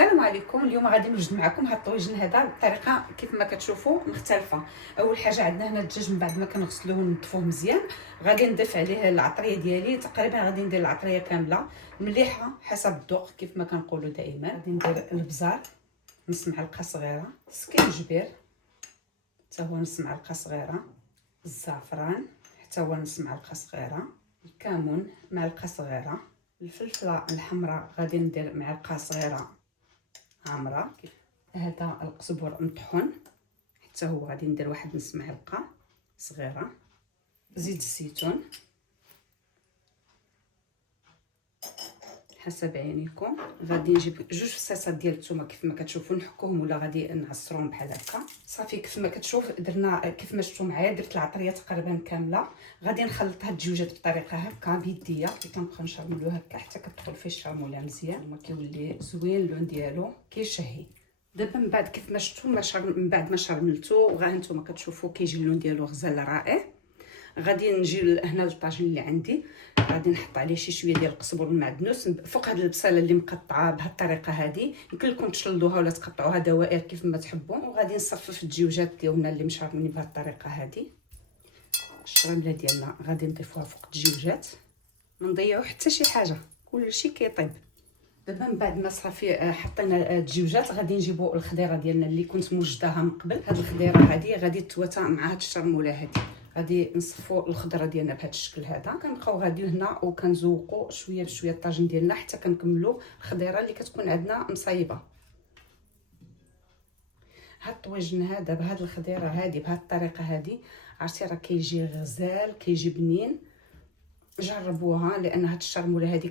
السلام عليكم. اليوم غادي نوجد معكم هاد الطويجن هذا بطريقه كيف ما كتشوفوا مختلفه. اول حاجه عندنا هنا الدجاج، من بعد ما كنغسلوه ونطفوه مزيان غادي نضيف عليه العطريه ديالي. تقريبا غادي ندير العطريه كامله مليحه حسب الذوق كيف ما كنقولوا دائما. غادي ندير البزار نص معلقه صغيره، سكينجبير حتى هو نص معلقه صغيره، الزعفران حتى هو نص معلقه صغيره، الكمون معلقه صغيره، الفلفله الحمراء غادي ندير معلقه صغيره عامره. هذا القزبر مطحون حتى هو غادي ندير واحد نص معلقه صغيره، زيت الزيتون حسب عينيكم. غادي نجيب جوج فصاصات ديال الثومه كيف ما كتشوفوا نحكوهم ولا غادي نعصرهم بحال هكا. صافي كيف ما كتشوف درنا كيف ما شفتوا معايا درت العطريه تقريبا كامله. غادي نخلط هاد الدجاجات بطريقه هكا بيديا كنبقى نشرملو هكا حتى كتدخل فيه الشرموله مزيان وما كيولي زوين اللون ديالو كيشهي. دابا من بعد كيف ما شفتوا من بعد ما شرملتو وغا نتوما كتشوفوا كيجي اللون ديالو غزال رائع. غادي نجي هنا للطاجين اللي عندي، غادي نحط عليه شي شويه ديال القزبر والمعدنوس فوق هاد البصله اللي مقطعه بهاد الطريقه هذه. يمكن لكم تشلضوها ولا تقطعوها دوائر كيف ما تحبوا. وغادي نصفف الدجاجات ديالنا اللي مشرمين بهاد الطريقه هذه. الشرمله ديالنا غادي نضيفوها فوق الدجاجات، ما نضيعوا حتى شي حاجه، كلشي كيطيب. دابا من بعد ما صافي حطينا الدجاجات غادي نجيبوا الخضيره ديالنا اللي كنت موجداها من قبل. هاد الخضيره هذه غادي تواتى مع هاد الشرموله هذه. غادي نصفوا الخضره ديالنا بهذا الشكل هذا. كنبقاو غادي هنا وكنزوقوا شويه بشويه الطاجين ديالنا حتى كنكملوا الخضيره اللي كتكون عندنا مصايبه. هاد الطويجن هذا بهاد الخضيره هذه بهاد الطريقه هذه عرفتي راه كيجي غزال كيجي بنين. جربوها لان هاد الشرموله هذه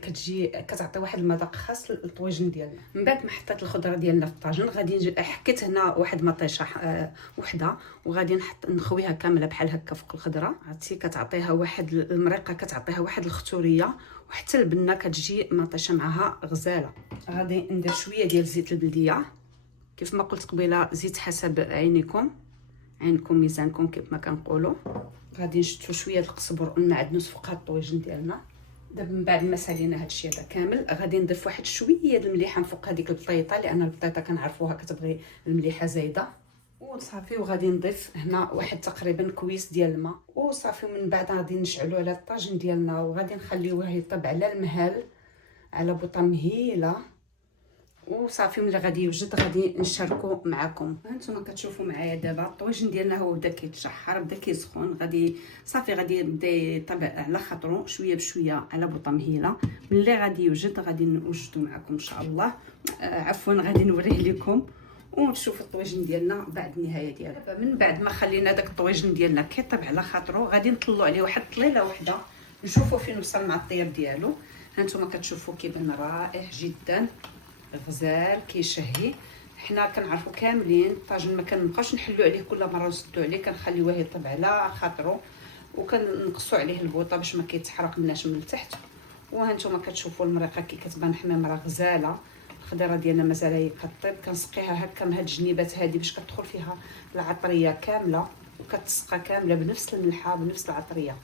كتعطي واحد المذاق خاص للطويجن ديالنا. من بعد ما حطيت الخضره ديالنا في الطاجن غادي نجي حكيت هنا واحد مطيشه وحده وغادي نخويها كامله بحال هكا فوق الخضره. عرفتي كتعطيها واحد المريقه، كتعطيها واحد الختوريه، وحتى البنه كتجي مطيشه معها غزاله. غادي ندير شويه ديال زيت البلديه كيف ما قلت قبيله، زيت حسب عينكم ميزانكم كيف ما كنقولوا. غادي نشتو شويه القزبر والمعدنوس فوق هاد الطويجن ديالنا. دابا من بعد ما سالينا هادشي هذا كامل غادي نضيف واحد شويه د المليحه فوق هذيك البطيطه لان البطيطه كنعرفوها كتبغي المليحه زايده. وصافي وغادي نضيف هنا واحد تقريبا كويس ديال الماء وصافي. ومن بعد غادي نشعلو على الطاجن ديالنا وغادي نخليوه يطيب على المهل على بوطه مهيله. وصافي ملي غادي يوجد غادي نشاركو معكم. هانتوما كتشوفوا معايا دابا الطويجن ديالنا هو بدا كيتشحر بدا كيسخن. غادي صافي غادي يبدا يطيب على خاطرو شويه بشويه على بوطه مهيله. ملي غادي يوجد غادي نوجدو معكم ان شاء الله. عفوا غادي نوريه لكم ونشوفوا الطويجن ديالنا بعد النهايه ديالو. من بعد ما خلينا داك الطويجن ديالنا كيطيب على خاطرو غادي نطلعوا عليه واحد طليله وحده نشوفوا فين وصل مع الطياب ديالو. هانتوما كتشوفوا كيبان رائع جدا غزال كيشهي. حنا كنعرفوا كاملين الطاجن ما كنبقاوش نحلو عليه كل مره نسدو عليه، كنخليوه يطيب على خاطرو وكنقصوا عليه البوطه باش ما كيتحرق لناش من التحت. وهانتوما كتشوفوا المريقه كي كتبان حميمه راه غزاله. الخضيره ديالنا مازال هي كطيب. كنسقيها هكا من هاد الجنيبات هذه باش كتدخل فيها العطريه كامله وكتسقى كامله بنفس الملحه بنفس العطريه.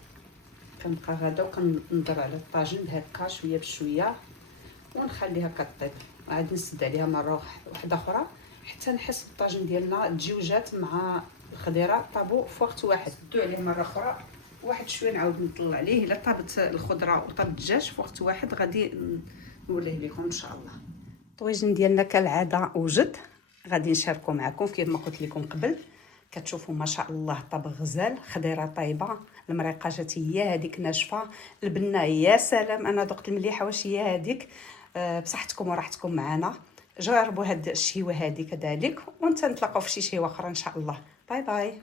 كنبقى غادا وكنضر على الطاجن هكا شويه بشويه ونخليها كطيب. غادي نسد عليها مره واحده اخرى حتى نحس بالطاجن ديالنا الدجاجات مع الخضيره طابوا في وقت واحد. ندو عليه مره اخرى واحد شويه نعاود نطلع عليه. الا طابت الخضره وطاب الدجاج في وقت واحد غادي نوريه لكم ان شاء الله. الطويجن ديالنا كالعاده وجد غادي نشاركو معكم كيف ما قلت لكم قبل. كتشوفوا ما شاء الله طاب غزال، خضيره طايبه، المريقه جات هي هذيك ناشفه، البنه يا سلام. انا ذقت المليحه واش هي هذيك. بصحتكم وراحتكم معنا. جربوا هاد الشهوه هذه كذلك ونتلاقاو في شي شهوه اخرى ان شاء الله. باي باي.